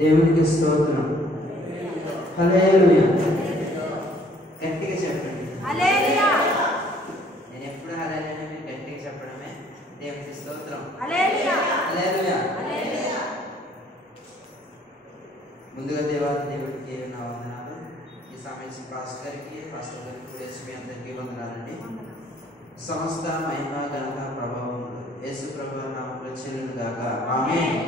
దేవునికి స్తోత్రం. హల్లెలూయా. గట్టిగా చెప్పండి హల్లెలూయా. నేను ఎప్పుడు హల్లెలూయా మీరు గట్టిగా చెప్పడమే. దేవునికి స్తోత్రం. హల్లెలూయా. హల్లెలూయా. హల్లెలూయా. ముందుగా దేవుడికి నా వందనాలు. ఈ సమయం పాస్టర్ గారికి యేసు అందరికీ వందనాలండి. సమస్త మహిమ ఘనత ప్రభావం యేసు ప్రభువు నామములో చెల్లును గాక. ఆమేన్.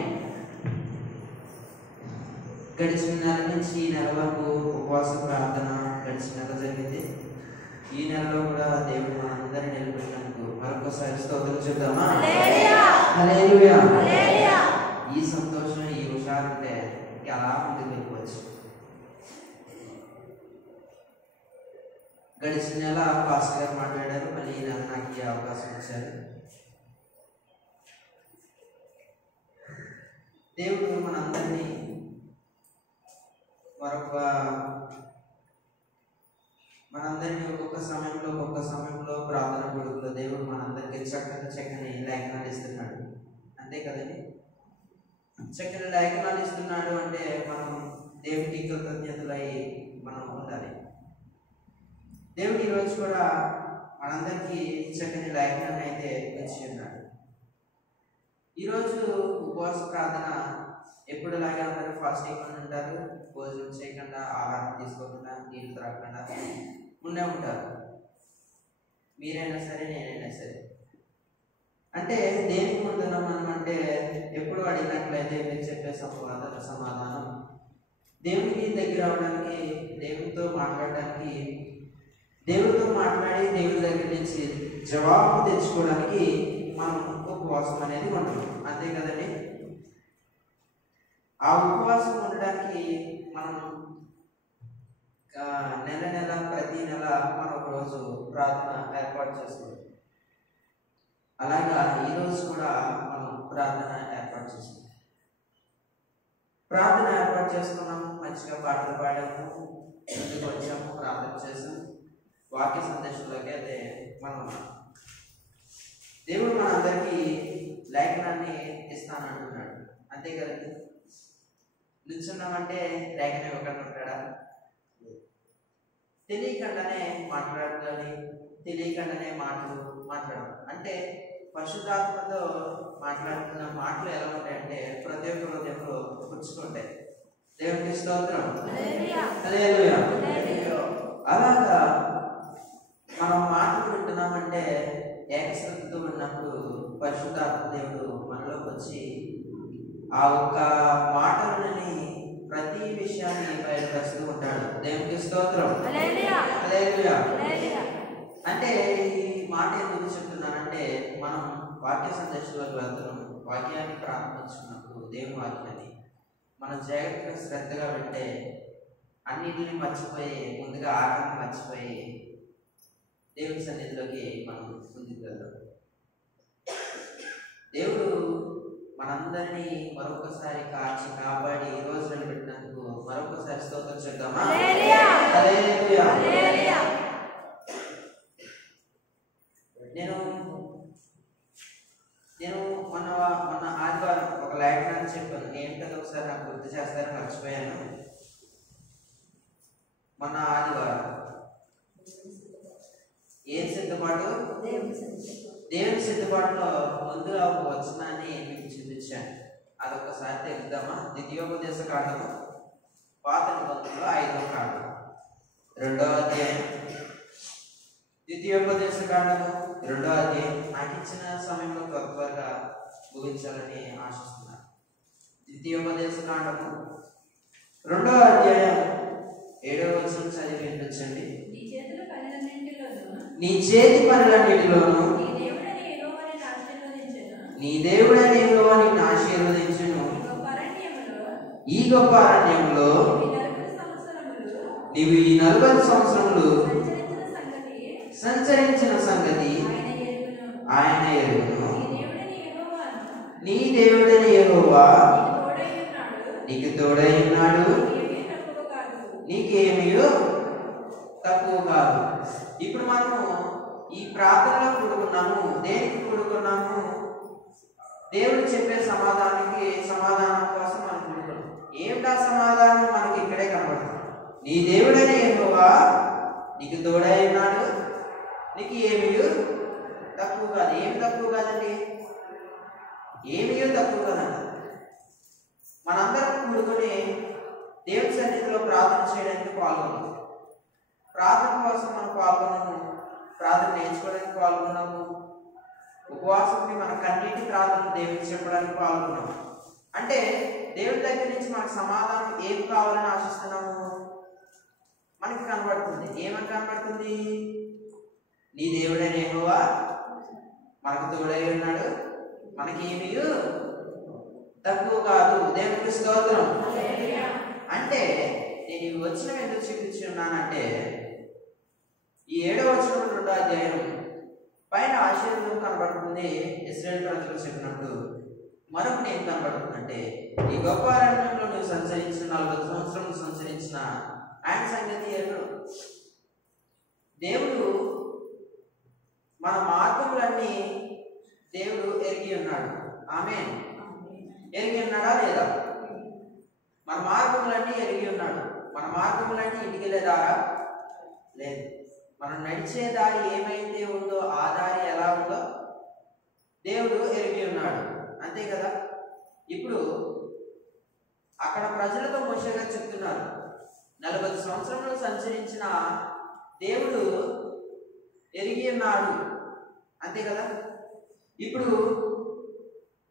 గడిచిన నెల నుంచి ఈ నెల వరకు ఉపవాస ప్రార్థన గడిచిన నెల జరిగింది. ఈ నెలలో కూడా దేవుడు మనందరినీ నిలబెట్టినందుకు మరొకసారి స్తోత్రం చెప్దామా? హల్లెలూయా. ఈ సంతోషం ఈ హుషారుంటే ఎలా ముందుకు వెళ్ళిపోవచ్చు. గడిచిన నెల పాస్టర్ గారు మాట్లాడారు, మళ్ళీ ఈ నెల నాకు ఈ అవకాశం ఇచ్చారు. దేవుడు మనందరినీ ఒక్కొక్క సమయంలో ప్రార్థన కొడుకులో దేవుడు మనందరికీ చక్కని లేఖనాలు ఇస్తున్నాడు. అంతే కదండి. చక్కని లేఖనాలు ఇస్తున్నాడు అంటే మనం దేవుడికి కృతజ్ఞతలై మనం ఉండాలి. దేవుడు ఈరోజు కూడా మనందరికీ చక్కని లేఖనాన్ని అయితే ఇచ్చి ఉన్నాడు. ఈరోజు ఉపవాస ప్రార్థన ఎప్పుడులాగా అందరూ ఫాస్టింగ్ అని ఉంటారు. భోజనం చేయకుండా, ఆహారం తీసుకోకుండా, నీళ్ళు త్రాగకుండా ఉండే ఉంటారు. మీరైనా సరే, నేనైనా సరే. అంటే దేనికి ఉంటున్నాం మనం అంటే, ఎప్పుడు అడిగినట్లయితే మీరు చెప్పే సమాధానం దేవునికి దగ్గర అవడానికి, దేవునితో మాట్లాడడానికి, దేవుడితో మాట్లాడి దేవుడి దగ్గర నుంచి జవాబు తెచ్చుకోవడానికి మనం ఉపవాసం అనేది ఉంటున్నాం. అంతే కదండి. ఆ ఉపవాసం ఉండడానికి మనం ప్రతి నెల మనం ఒక రోజు ప్రార్థన ఏర్పాటు చేసుకోవాలి. అలాగా ఈరోజు కూడా మనం ప్రార్థన ఏర్పాటు చేసుకున్నాము. మంచిగా పాటలు పాడాము, ముందుకు వచ్చాము, ప్రార్థన చేసాము. వాక్య సందేశంలోకి అయితే మనం దేవుడు మన అందరికీ లేఖనాన్ని ఇస్తానంటున్నాడు. అంతే కదండి. నిల్చున్నామంటే లేఖనం ఇవ్వకుండా ఉంటాడా? తెలియకుండానే మాట్లాడాలి, తెలియకుండానే మాట్లాడడం అంటే పరిశుద్ధాత్మతో మాట్లాడుతున్న మాటలు ఎలా ఉంటాయంటే ప్రతి ఒక్క హృదయంలో పుచ్చుకుంటాయి. దేవునికి స్తోత్రం. హల్లెలూయా. అలాగా మనం మాటలు వింటున్నామంటే ఏకశ్రద్ధతో ఉన్నప్పుడు పరిశుద్ధాత్మ దేవుడు మనలోకి వచ్చి ఆ ఒక్క మాటలని ప్రతి విషయాన్ని బయలుపరుస్తూ ఉంటాడు. దేవునికి స్తోత్రం. హల్లెలూయా. అంటే ఈ మాట ఎందుకు చెప్తున్నానంటే, మనం వాక్య సందేశంలోకి వెళ్తున్నాం. వాక్యాన్ని ప్రారంభించుకున్నప్పుడు దేవుని వాక్యాన్ని మనం జాగ్రత్తగా శ్రద్ధగా వింటే అన్నిటిని మర్చిపోయి, ముందుగా ఆటని మర్చిపోయి దేవుని సన్నిధిలోకి మనం ముందుకు వెళ్దాం. దేవుడు మనందరినీ మరొకసారి కాచి కాపాడి ఈ రోజు నిలబెట్టినందుకు మరొకసారి స్తోత్రం చెప్దామా? హల్లెలూయా. నేను మొన్న ఆదివారం ఒక లేఖనాన్ని చెప్పాను. ఏంటది ఒకసారి నాకు గుర్తు చేస్తారని మర్చిపోయాను. మొన్న ఆదివారం ఏం సిద్ధపాటు? దేవుని సిద్ధపాటులో ముందుగా ఒక వచనాన్ని మీకు చూపించాను. అదొకసారి తెలుద్దామా? ద్వితీయోపదేశ కాండము, పాత నిబంధనలో 5వ కాండం 2వ అధ్యాయం. ద్వితీయోపదేశ కాండము 2వ అధ్యాయం. నాకు ఇచ్చిన సమయంలో త్వరగా ముగించాలని ఆశిస్తున్నాను. ద్వితీయోపదేశ కాండము 2వ అధ్యాయం 7వ వచనం చదివి వినిపించండి. నీ చేతి పనులన్నిటిలోనూ నీ దేవుడైన యెహోవా నిన్ను ఆశీర్వదించును. ఈ గొప్ప అరణ్యంలో నీవు ఈ 40 సంవత్సరములు సంచరించిన సంగతి ఆయన ఎరుగును. నీ దేవుడైన యెహోవా నీకు తోడై ఉన్నాడు, నీకేమీ తక్కువ కాదు. ఇప్పుడు మనము ఈ ప్రార్థనలో కూడుకున్నాము. దేనికి కూడుకున్నాము? దేవుడు చెప్పే సమాధానం కోసం మనం కూడుకున్నాం. ఏం ఏమిటా సమాధానం? మనకి ఇక్కడే కనబడుతుంది. నీ దేవుడైన యెహోవా నీకు తోడై ఉన్నాడు, నీకు ఏమీ తక్కువ కాదు. ఏమి తక్కువ కాదండి? ఏమీ తక్కువ కాదండి. మనందరం కూడుకొని దేవుని సన్నిధిలో ప్రార్థన చేయడానికి పాల్గొన్నాము. ప్రార్థన కోసం మనం పాల్గొన్నాము, ప్రార్థన నేర్చుకోవడానికి పాల్గొన్నాము, ఉపవాసం మన కన్నీటి ప్రార్థన దేవునికి చెప్పడానికి పాల్గొన్నాము. అంటే దేవుడి దగ్గర నుంచి మనకు సమాధానం ఏం కావాలని ఆశిస్తున్నాము? మనకి కనబడుతుంది. ఏమని కనబడుతుంది? నీ దేవుడైన యెహోవా మనకు తోడై ఉన్నాడు, మనకి ఏమీ తక్కువ కాదు. దేవునికి స్తోత్రం. అంటే నేను ఈ వచనం ఎందుకు చూపించి ఉన్నానంటే, ఈ 7వ వచనం 2వ అధ్యాయం పైన ఆశీర్వాదం కనబడుతుంది. ఇశ్రాయేలు ప్రజలు చెప్పినట్టు మరొకటి ఏం కనబడుతుందంటే, ఈ గొప్ప అరణ్యంలో నువ్వు సంచరించిన 40 సంవత్సరాలు సంచరించిన ఆయన సంగతి ఎరుడు. దేవుడు మన మార్గములన్నీ దేవుడు ఎరిగి ఉన్నాడు. ఆమేన్. ఎరిగి ఉన్నాడా లేదా? మన మార్గములన్నీ ఎరిగి ఉన్నాడు. మన మార్గములన్నీ ఇంటికి వెళ్ళేదారా? లేదు. మనం నడిచే దారి ఏమైతే ఉందో ఆ దారి ఎలా ఉందో దేవుడు ఎరిగి ఉన్నాడు. అంతే కదా? ఇప్పుడు అక్కడ ప్రజలతో మోషే గారు చెప్తున్నారు, 40 సంవత్సరములు సంచరించిన దేవుడు ఎరిగి ఉన్నాడు. అంతే కదా? ఇప్పుడు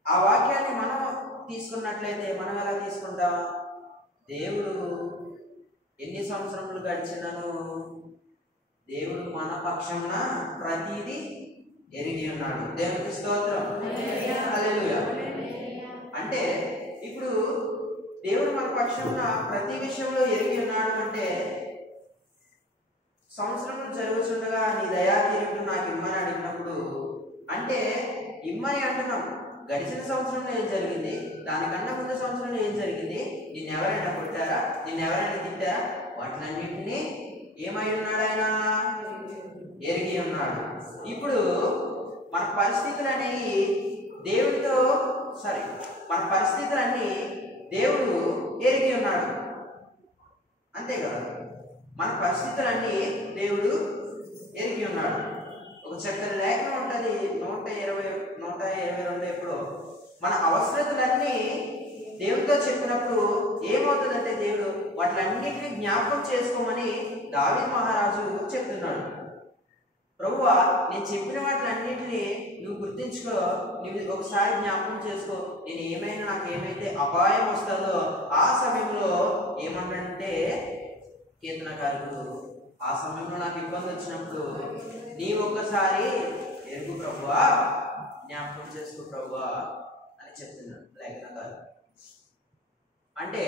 ఆ వాక్యాన్ని మనం తీసుకున్నట్లయితే మనం ఎలా తీసుకుంటాం? దేవుడు ఎన్ని సంవత్సరములు గడిచినను దేవుడు మన పక్షమున ప్రతిదీ ఎరిగి ఉన్నాడు. దేవునికి స్తోత్రం. హల్లెలూయా. అంటే ఇప్పుడు దేవుడు మన పక్షమున ప్రతి విషయంలో ఎరిగి ఉన్నాడు అంటే, సంవత్సరములు జరుగుతుండగా నీ దయా కిరీటం నాకు ఇమ్మని అడిగినప్పుడు, అంటే ఇమ్మని అంటున్నాం. గడిచిన సంవత్సరంలో ఏం జరిగింది, దానికన్నా ముందు సంవత్సరంలో ఏం జరిగింది, నిన్నెవరైనా కొట్టారా, నిన్నెవరైనా తిట్టారా, వాటిలన్నింటినీ ఏమై ఉన్నాడు? ఆయన ఎరిగి ఉన్నాడు. ఇప్పుడు మన పరిస్థితులు అనేవి దేవుడితో మన పరిస్థితులన్నీ దేవుడు ఎరిగి ఉన్నాడు. అంతే కదా? మన పరిస్థితులన్నీ దేవుడు ఎరిగి ఉన్నాడు. ఒక చక్కని లేఖనం ఉంటుంది 122 ఎప్పుడు మన అవసరతలన్నీ దేవుడితో చెప్పినప్పుడు ఏమవుతుందంటే, దేవుడు వాటిలన్నింటినీ జ్ఞాపకం చేసుకోమని దావీదు మహారాజు చెప్తున్నాడు. ప్రభువా, నేను చెప్పిన వాటిలన్నింటినీ నువ్వు గుర్తించుకో, నువ్వు ఒకసారి జ్ఞాపకం చేసుకో. నాకు ఏమైతే అపాయం వస్తుందో ఆ సమయంలో ఏమంటే, కీర్తనకారుడు ఆ సమయంలో నాకు ఇబ్బంది వచ్చినప్పుడు నీవు ఒక్కసారి ఎరుగు ప్రభువా, జ్ఞాపకం చేసుకో ప్రభువా అని చెప్తున్నాడు లేఖనకారుడు. అంటే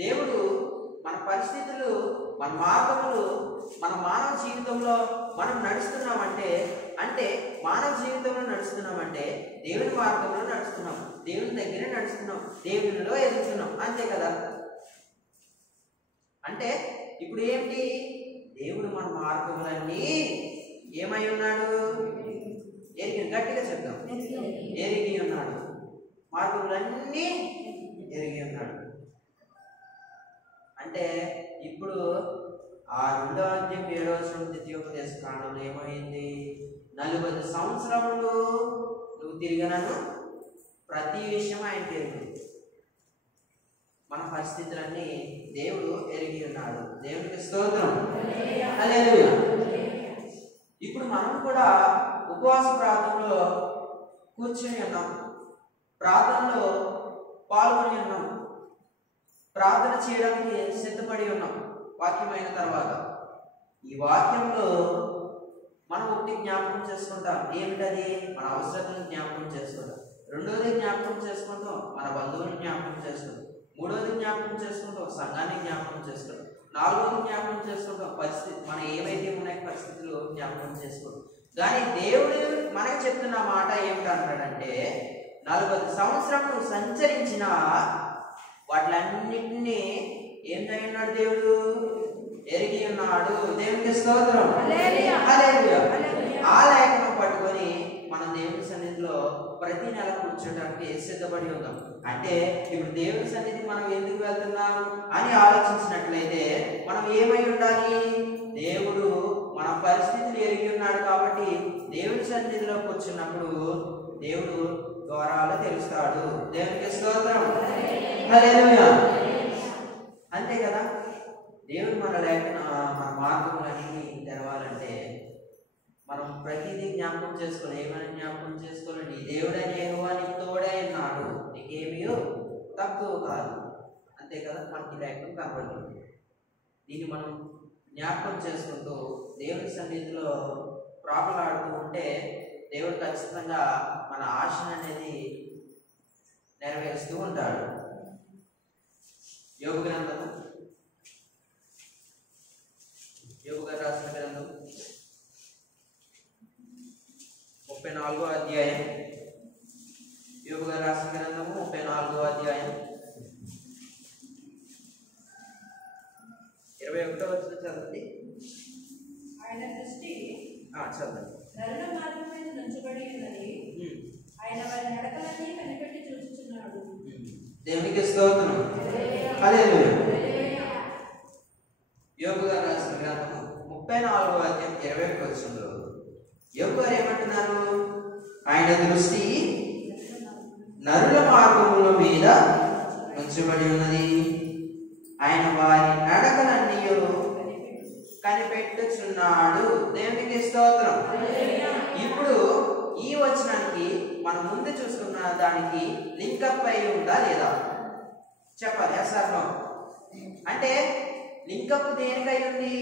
దేవుడు మన పరిస్థితులు, మన మార్గములు, మన మానవ జీవితంలో మనం నడుస్తున్నామంటే, మానవ జీవితంలో నడుస్తున్నామంటే దేవుని మార్గంలో నడుస్తున్నాం, దేవుని దగ్గర నడుస్తున్నాం, దేవునిలో ఎదుగుతున్నాం. అంతే కదా? అంటే ఇప్పుడు ఏంటి? దేవుడు మన మార్గములన్నీ ఏమై ఉన్నాడు? ఎరిగి. గట్టిగా చెప్తాం, ఎరిగి ఉన్నాడు. మార్గములన్నీ ఎరిగి ఉన్నాడు. అంటే ఇప్పుడు ఆ 2వ అధ్యాయం 7వ వచనం ద్వితీయోపదేశ కాండంలో ఏమైంది? 40 సంవత్సరములు నువ్వు తిరిగినను ప్రతి విషయం ఆయన ఎరిగింది. మన పరిస్థితులన్నీ దేవుడు ఎరిగి ఉన్నాడు. దేవునికి స్తోత్రం. హల్లెలూయా. ఇప్పుడు మనం కూడా ఉపవాస ప్రార్థనలో కూర్చొని ఉన్నాం, ప్రార్థనలో పాల్గొని ఉన్నాం, ప్రార్థన చేయడానికి సిద్ధపడి ఉన్నాం. వాక్యమైన తర్వాత ఈ వాక్యంలో మనం ఒకటి జ్ఞాపకం చేసుకుంటాం. ఏమిటది? మన అవసరతలను జ్ఞాపకం చేసుకుంటాం. రెండోది జ్ఞాపకం చేసుకుంటాం మన బంధువులను జ్ఞాపకం చేసుకుంటాం. మూడోది జ్ఞాపకం చేసుకుంటాం సంఘాన్ని జ్ఞాపకం చేసుకుంటాం. నాలుగోది జ్ఞాపకం చేసుకుంటాం పరిస్థితి, మన ఏవైతే ఉన్నాయి పరిస్థితులు జ్ఞాపకం చేసుకుంటాం. కానీ దేవుడు మనకి చెప్తున్న మాట ఏమిటంటాడంటే, 40 సంవత్సరములు సంచరించిన వాటిలన్నింటినీ ఏం ఉన్నాడు? దేవుడు ఎరిగి ఉన్నాడు. దేవునికి స్తోత్రం. హల్లెలూయా. ఆ లేఖనం పట్టుకొని మనం దేవుని సన్నిధిలో ప్రతి నెల కూర్చోడానికి సిద్ధపడి ఉన్నాం. అంటే ఇప్పుడు దేవుని సన్నిధి మనం ఎందుకు వెళ్తున్నాం అని ఆలోచించినట్లయితే మనం ఏమై ఉండాలి? దేవుడు మన పరిస్థితులు ఎరిగి ఉన్నాడు కాబట్టి దేవుని సన్నిధిలోకి వచ్చినప్పుడు దేవుడు ద్వారాలు తెలుస్తాడు. దేవునికి స్తోత్రం. హల్లెలూయా. అంతే కదా, దేవుడు మన మన మార్గములన్నీ తెరవాలంటే మనం ప్రతిదీ జ్ఞాపకం చేసుకోవాలి. ఏమైనా జ్ఞాపకం చేసుకోవాలి, నీ దేవుడని యెహోవా నీకు తోడై ఉన్నాడు, నీకేమీ తక్కువ కాదు. అంతే కదా, మనకి లేఖనం కనబడుతుంది. దీన్ని మనం జ్ఞాపకం చేసుకుంటూ దేవుని సన్నిధిలో ప్రాపలాడుతూ ఉంటే దేవుడు ఖచ్చితంగా మన ఆశను అనేది నెరవేరుస్తూ ఉంటాడు. యోబు గ్రంథము, యోబు గారు రాసిన గ్రంథం 34వ అధ్యాయం. యోబు గారు రాసిన గ్రంథము 34వ అధ్యాయం 21వ వచనం చదవండి. ఆయన దృష్టి చదవండి. నరుల మార్గం మీద నుంచబడి ఉన్నది, ఆయన వారి నడకలన్నీ కనిపెట్టి చూచుచున్నాడు. దేవునికి స్తోత్రం. హల్లెలూయా. యోబు గారు రాసిన గ్రంథము 34వ అధ్యాయం 21వ వచనంలో యోబు గారు ఏమంటున్నారు? ఆయన దృష్టి నరుల మార్గముల మీద ఉంచబడి ఉన్నది, ఆయన వారి నడకలన్నీ కనిపెట్టుచున్నాడు. దేవునికి స్తోత్రం. ఇప్పుడు ఈ వచనానికి మనం ముందు చూసుకున్న దానికి లింకప్ అయి ఉందా లేదా చెప్పాలి. అసలు అంటే లింకప్ దేనికై ఉంది?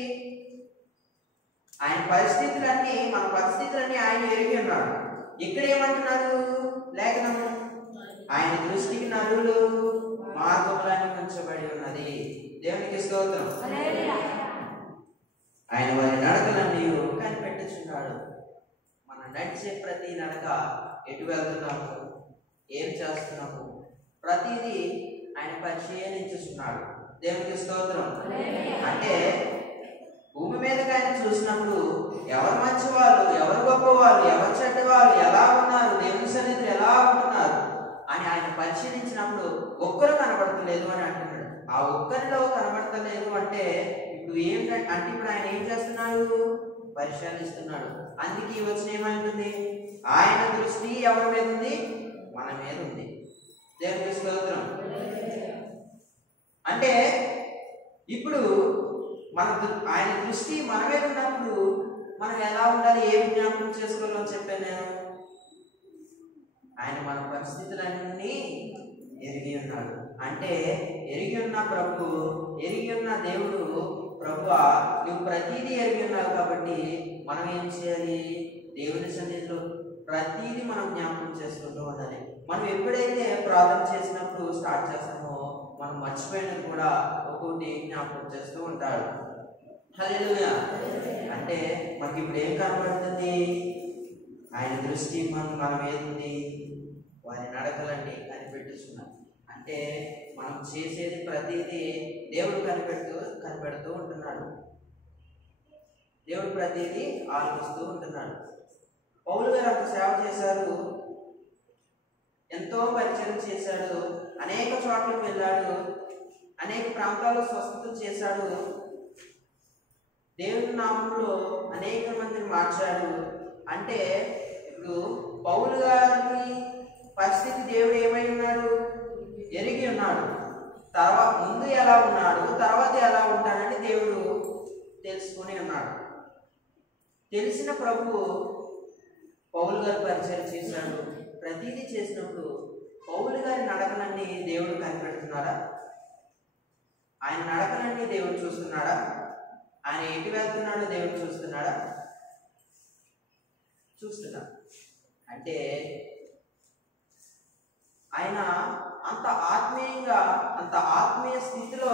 ఆయన పరిస్థితులన్నీ, మన పరిస్థితులన్నీ ఆయన ఎరిగి ఉన్నాడు. ఇక్కడ ఏమంటున్నారు లేఖనము? ఆయన దృష్టికి నరులు మార్గములన్నీ ఉంచబడి ఉన్నది. దేవునికి స్తోత్రం. ఆయన వారి నడకలన్నీ కనిపెట్టుచున్నాడు. మనం నడిచే ప్రతి నడక, ఎటు వెళ్తున్నాము, ఏం చేస్తున్నాము, ప్రతిదీ ఆయన పరిశీలించుచున్నాడు. దేవునికి స్తోత్రం. అంటే భూమి మీదకి ఆయన చూసినప్పుడు ఎవరు మంచివాళ్ళు, ఎవరు గొప్పవాళ్ళు, ఎవరు చెడ్డవాళ్ళు, ఎలా ఉన్నారు, దేవుని సన్నిధిలో ఎలా ఉంటున్నారు అని ఆయన పరిశీలించినప్పుడు ఒక్కరు కనబడతలేదు అని అంటున్నాడు. ఆ ఒక్కరిలో కనబడతలేదు అంటే ఇప్పుడు ఏంటంటే ఇప్పుడు ఆయన ఏం చేస్తున్నాడు? పరిశీలిస్తున్నాడు. అందుకే ఈ వచనం ఏమంటుంది? ఆయన దృష్టి ఎవరి మీద ఉంది? మన మీద ఉంది. దేవునికి స్తోత్రం. అంటే ఇప్పుడు ఆయన దృష్టి మన మీద ఉన్నప్పుడు మనం ఎలా ఉండాలి, ఏమి జ్ఞాపకం చేసుకోవాలని చెప్పాను నేను. ఆయన మన పరిస్థితులన్నీ ఎరిగి ఉన్నాడు. అంటే ఎరిగి ఉన్న ప్రభు, ఎరిగి ఉన్న దేవుడు, ప్రభువా నువ్వు ప్రతిదీ ఎరిగి ఉన్నావు కాబట్టి మనం ఏం చేయాలి? దేవుని సన్నిధిలో ప్రతిదీ మనం జ్ఞాపకం చేసుకుంటూ ఉండాలి. మనం ఎప్పుడైతే ప్రార్థన చేసినప్పుడు స్టార్ట్ చేస్తామో మనం మర్చిపోయినది కూడా ఒక్కొక్కటి జ్ఞాపకం చేస్తూ ఉంటాడు. హల్లెలూయా. అంటే మనకి ఇప్పుడు ఏం కనబడుతుంది? ఆయన దృష్టి మన మీద ఉంది, వారి నడకలన్నీ కనిపెట్టుచున్నారు. అంటే మనం చేసేది ప్రతిదీ దేవుడు కనిపెడుతూ ఉంటున్నాడు. దేవుడు ప్రతిదీ ఆలోచిస్తూ ఉంటున్నాడు. పౌలు గారు అంత సేవ చేశారు, ఎంతో పరిచయం చేశాడు, అనేక చోట్లకు వెళ్ళాడు, అనేక ప్రాంతాల్లో స్వస్థత చేశాడు, దేవుని నామంలో అనేక మందిని మార్చాడు. అంటే ఇప్పుడు పౌలు గారి పరిస్థితి దేవుడు ఏమై ఉన్నాడు? ఎరిగి ఉన్నాడు. తర్వాత ముందు ఎలా ఉన్నాడు, తర్వాత ఎలా ఉంటాడని దేవుడు తెలుసుకుని ఉన్నాడు. తెలిసిన ప్రభు పౌలు గారి పరిచయం చేశాడు. ప్రతిదీ చేసినప్పుడు పౌలు గారి నడకలన్నీ దేవుడు కనిపెడుతున్నాడా? ఆయన నడకలన్నీ దేవుడు చూస్తున్నాడా? ఆయన ఎటు వెళ్తున్నాడో దేవుడు చూస్తున్నాడా? చూస్తున్నా. అంటే ఆయన అంత ఆత్మీయంగా, అంత ఆత్మీయ స్థితిలో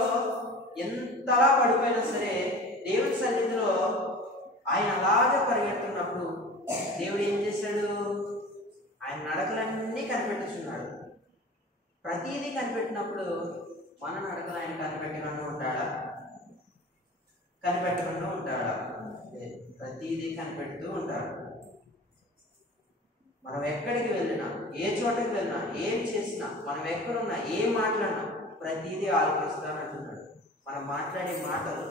ఎంతలా పడిపోయినా సరే దేవుని సన్నిధిలో ఆయన అలాగే పరిగెడుతున్నప్పుడు దేవుడు ఏం చేశాడు? ఆయన నడకలన్నీ కనిపెట్టుచున్నాడు. ప్రతిదీ కనిపెట్టినప్పుడు మన నడకలు ఆయన కనిపెట్టకుండా ఉంటాడా? కనిపెట్టకుండా ఉంటాడా? ప్రతిదీ కనిపెడుతూ ఉంటాడు. మనం ఎక్కడికి వెళ్ళినా, ఏ చోటకి వెళ్ళినా, ఏం చేసినా, మనం ఎక్కడున్నా, ఏం మాట్లాడినా ప్రతిదీ ఆలకిస్తానంటున్నాడు. మనం మాట్లాడే మాటలు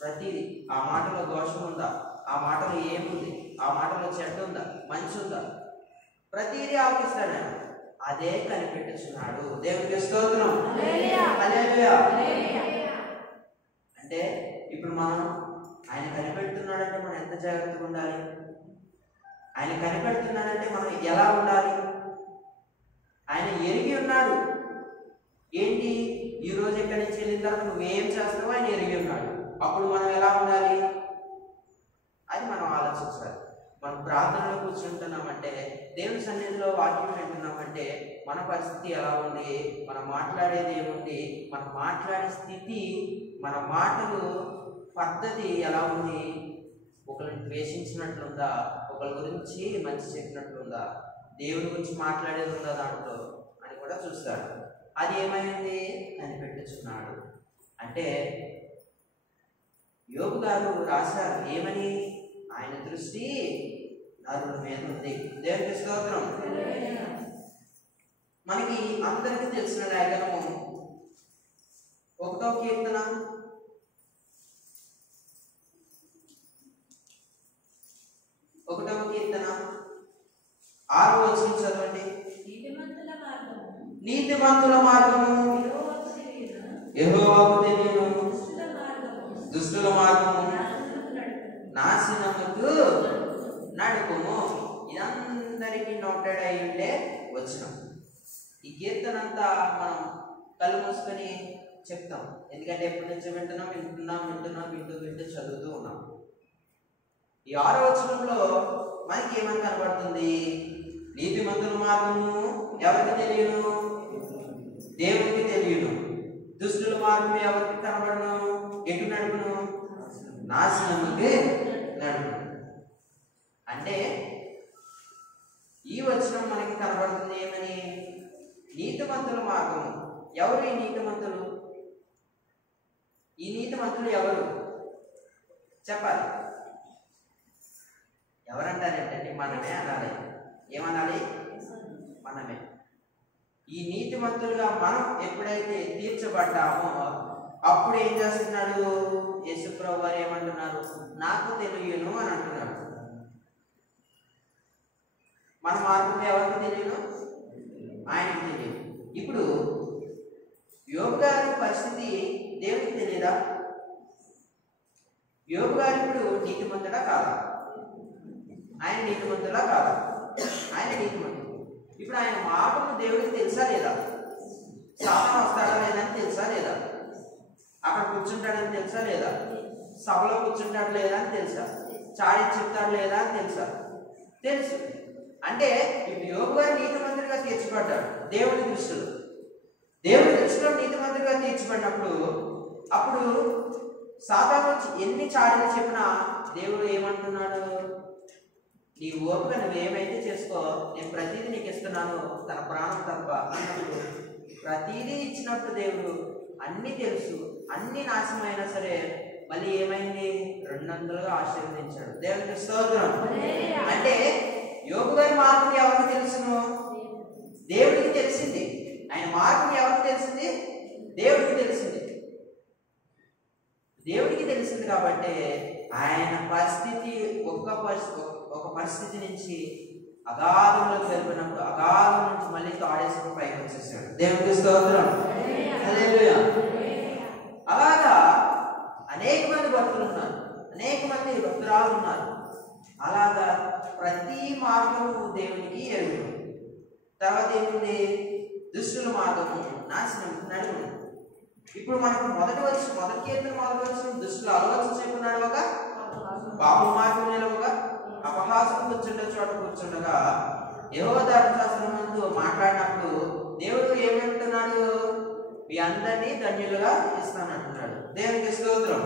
ప్రతిదీ, ఆ మాటలో దోషం ఉందా, ఆ మాటలో ఏముంది, ఆ మాటలో చెడ్డ ఉందా, మంచి ఉందా, ప్రతిదీ ఆలకిస్తాడు ఆయన. అదే కనిపెట్టుచున్నాడు. దేవునికి స్తోత్రం. హల్లెలూయా. అంటే ఇప్పుడు మనం ఆయన కనిపెడుతున్నాడంటే మనం ఎంత జాగ్రత్తగా ఉండాలి? ఆయన కనిపెడుతున్నాడంటే మనం ఎలా ఉండాలి? ఆయన ఎరిగి ఉన్నాడు. ఏంటి, ఈ రోజు ఎక్కడి నుంచి వెళ్ళిన తర్వాత నువ్వేం చేస్తావో ఆయన ఎరిగి ఉన్నాడు. అప్పుడు మనం ఎలా ఉండాలి? అది మనం ఆలోచించాలి. మనం ప్రార్థనలో కూర్చుంటున్నామంటే, దేవుని సన్నిధిలో వాక్యం వింటున్నామంటే మన పరిస్థితి ఎలా ఉంది, మనం మాట్లాడేది ఏముంది, మనం మాట్లాడే స్థితి, మన మాటలు పద్ధతి ఎలా ఉంది, ఒకరిని ద్వేషించినట్లుందా, ఒకరి గురించి మంచి చెప్పినట్లుందా, దేవుని గురించి మాట్లాడేది ఉందా దాంట్లో అని కూడా చూస్తాడు. అది ఏమైంది? కనిపెట్టుచున్నాడు. అంటే యోబు గారు రాశారు ఏమని? ఆయన దృష్టి నరుల మీద ఉంది. దేవునికి స్తోత్రం. మనకి అందరికీ తెలిసిన లేఖనము 1వ కీర్తన 6వ వచనం చదవండి. నీతిమంతుల మార్గము యెహోవాకు తెలియను, దుష్టుల మార్గము నాశనముకు నడుపుము. ఇదందరికీ నోటెడ్ అయి ఉండే వచనం. ఈ కీర్తన అంతా మనం కళ్ళు మూసుకొని చెప్తాం. ఎందుకంటే ఎప్పటి నుంచి వింటూ చదువుతూ ఉన్నాం. ఈ 6వ వచనంలో మనకి ఏమని కనబడుతుంది? నీతిమంతుల మార్గము ఎవరికి తెలియను? దేవునికి తెలియను. దుష్టుల మార్గం ఎవరికి కనబడను? ఎటు నడుపును? నాశనముకి నడుపును. అంటే ఈ వచనం మనకి కనబడుతుంది ఏమని? నీతిమంతుల మార్గము. ఎవరు ఈ నీతిమంతులు? ఈ నీతిమంతులు ఎవరు చెప్పాలి? ఎవరంటారేంటండి? మనమే అనాలి. ఏమనాలి? మనమే. ఈ నీతిమంతులుగా మనం ఎప్పుడైతే తీర్చబడ్డామో అప్పుడు ఏం చేస్తున్నాడు? యేసుప్రభు వారు ఏమంటున్నారు? నాకు తెలియను అని అంటున్నాడు. మన మార్గం ఎవరికి తెలియను? ఆయనకు తెలియదు. ఇప్పుడు యోబు గారి పరిస్థితి దేవునికి తెలియదా? యోబు గారు ఇప్పుడు నీతిమంతుడా కాదా? ఆయన నీతిమంతులా కాదా? ఆయన నీతిమంతుడు. ఇప్పుడు ఆయన మార్గము దేవుడికి తెలుసా లేదా? సాతాను వస్తాడా లేదని తెలుసా లేదా? అక్కడ కూర్చుంటాడని తెలుసా లేదా? సభలో కూర్చుంటాడు లేదా అని తెలుసా? చాడి చెప్తాడు లేదా అని తెలుసా? తెలుసు. అంటే ఇప్పుడు యోబు గారు నీతిమంతుడిగా తీర్చబడ్డాడు దేవుడి దృష్టిలో. దేవుడి దృష్టిలో నీతిమంతుడిగా తీర్చబడినప్పుడు అప్పుడు సాతాను వచ్చి ఎన్ని చాడీలు చెప్పినా దేవుడు ఏమంటున్నాడు? నీ ఓపిక నువ్వేమైతే చేసుకో, నేను ప్రతిదీ నీకు ఇస్తున్నాను, తన ప్రాణం తప్ప అన్నప్పుడు ప్రతిదీ ఇచ్చినప్పుడు దేవుడు అన్నీ తెలుసు, అన్ని నాశనం అయినా సరే మళ్ళీ ఏమైంది? 200గా ఆశీర్వదించాడు. దేవునికి స్తోత్రం. అంటే యోబు గారి మార్గం ఎవరికి తెలుసును? దేవుడికి తెలిసింది. ఆయన మార్గం ఎవరికి తెలిసింది? దేవుడికి తెలిసింది. దేవుడికి తెలిసింది కాబట్టి ఆయన పరిస్థితి ఒక పరిస్థితి నుంచి అగాధంలోకి వెళ్ళినప్పుడు అగాధం నుంచి మళ్ళీ తాడేసుకుని పైకి వచ్చేసాడు. దేవునికి స్తోత్రం. హల్లెలూయా. అలాగా అనేక మంది భక్తులు ఉన్నారు, అనేక మంది భక్తురాలు ఉన్నారు. అలాగా ప్రతి మార్గము దేవునికి ఎరుగు. తర్వాత ఏముంది? దుష్టుల మార్గము నాశనం నడుము. ఇప్పుడు మనకు మొదటి కీర్తన మొదటి వచ్చిన దుష్టుల ఆలోచన చెప్పున్నాడు. ఒక పాప మార్గం నిలవగా అపహాసం కూర్చుండే చోట కూర్చుండగా యెహోవా ధర్మశాస్త్రమందు మాట్లాడినప్పుడు దేవుడు ఏమంటున్నాడు? మీ అందరినీ ధన్యులుగా ఇస్తానంటున్నాడు. దేవునికి స్తోత్రం.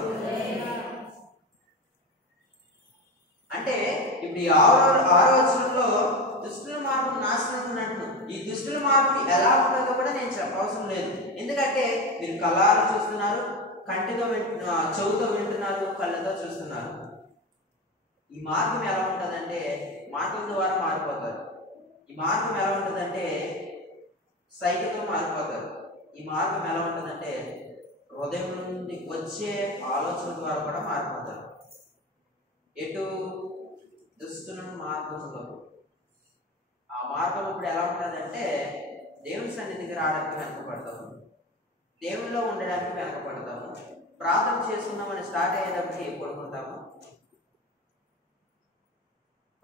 అంటే ఇప్పుడు ఈ 6వ వచనంలో దుష్టుల మార్గం నాశనం ఉన్నట్టు ఈ దుష్టుల మార్గం ఎలా ఉంటుందో కూడా నేను చెప్పవసరం లేదు. ఎందుకంటే మీరు కళ్ళారా చూస్తున్నారు, కంటితో చెవుతో వింటున్నారు, కళ్ళతో చూస్తున్నారు. ఈ మార్గం ఎలా ఉంటుందంటే మాటల ద్వారా మారిపోతారు. ఈ మార్గం ఎలా ఉంటుందంటే సైకిల్తో మారిపోతారు. ఈ మార్గం ఎలా ఉంటుందంటే హృదయం నుండి వచ్చే ఆలోచన ద్వారా కూడా మారిపోతారు. ఎటు దుష్టుల మార్గంలో. ఆ మార్గం ఇప్పుడు ఎలా ఉంటుందంటే దేవుని సన్నిధికి రావడానికి వెనకపడతాము, దేవునిలో ఉండడానికి వెనకపడతాము, ప్రార్థన చేసుకున్నామని స్టార్ట్ అయ్యేటప్పటికి పడుకుంటాము,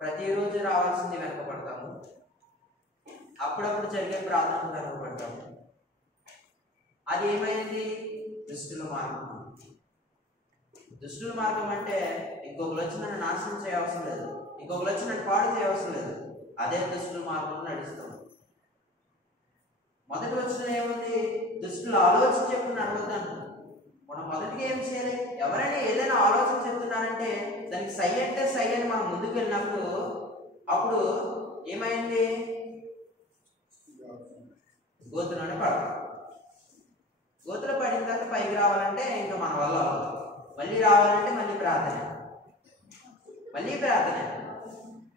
ప్రతిరోజు రావాల్సింది వెనకపడతాము, అప్పుడప్పుడు జరిగే ప్రార్థనకు వెనకపడతాము. అది ఏమైంది? దుష్టుల మార్గం. దుష్టుల మార్గం అంటే ఇంకొకరు వచ్చి నన్ను నాశనం చేయవసరం లేదు, ఇంకొకరు వచ్చి నన్ను పాడు చేయవసరం లేదు, అదే దుష్టుల మార్గంలో నడుస్తాం. మొదటి వచ్చిన ఏముంది? దుష్టులు ఆలోచన చెప్పి నడవద్దాను. మనం మొదటిగా ఏం చేయాలి? ఎవరైనా ఏదైనా ఆలోచన చెప్తున్నారంటే దానికి సై అంటే సై అని మనం ముందుకు వెళ్ళినప్పుడు అప్పుడు ఏమైంది? గోతులోనే పడతాం. గోతులో పడిన తర్వాత పైకి రావాలంటే ఇంకా మన వల్ల అవ్వదు. మళ్ళీ రావాలంటే మళ్ళీ ప్రార్థన, మళ్ళీ ప్రార్థన.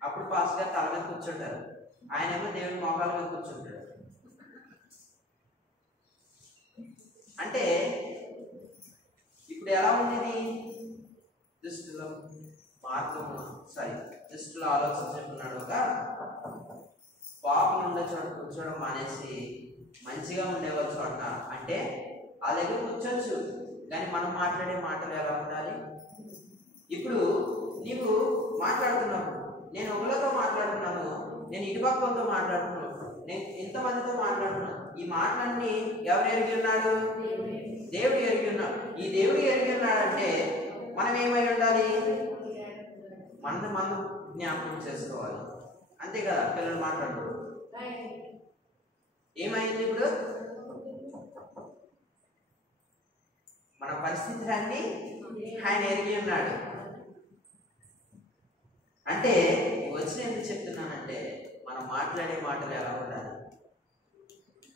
అప్పుడు పాస్ గారు తల మీద కూర్చుంటారు, ఆయనేమో దేవుని మోకాల మీద కూర్చుంటాడు. అంటే ఇప్పుడు ఎలా ఉండేది? దుష్టుల మార్గము దుష్టుల ఆలోచన చెప్తున్నాడు. ఒక పాపం ఉండే చోట కూర్చోవడం మానేసి మంచిగా ఉండేవాళ్ళ చోట, అంటే ఆ దగ్గర కూర్చోచ్చు, కానీ మనం మాట్లాడే మాటలు ఎలా ఉండాలి? ఇప్పుడు నీవు మాట్లాడుతున్నప్పుడు నేను ఒకరితో మాట్లాడుతున్నాను, నేను ఇటుపక్కలతో మాట్లాడుతున్నాను, నేను ఇంతమందితో మాట్లాడుతున్నాను. ఈ మాటలన్నీ ఎవరు ఎరిగి ఉన్నాడు? దేవుడు ఎరిగి ఉన్నాడు. ఈ దేవుడు ఎరిగి ఉన్నాడంటే మనం ఏమై ఉండాలి? మనం జ్ఞాపకం చేసుకోవాలి. అంతే కదా? పిల్లలు మాట్లాడు ఏమైంది? ఇప్పుడు మన పరిస్థితులన్నీ ఆయన ఎరిగి ఉన్నాడు. అంటే వచ్చిన ఎందుకు చెప్తున్నానంటే మనం మాట్లాడే మాటలు ఎలా ఉండాలి,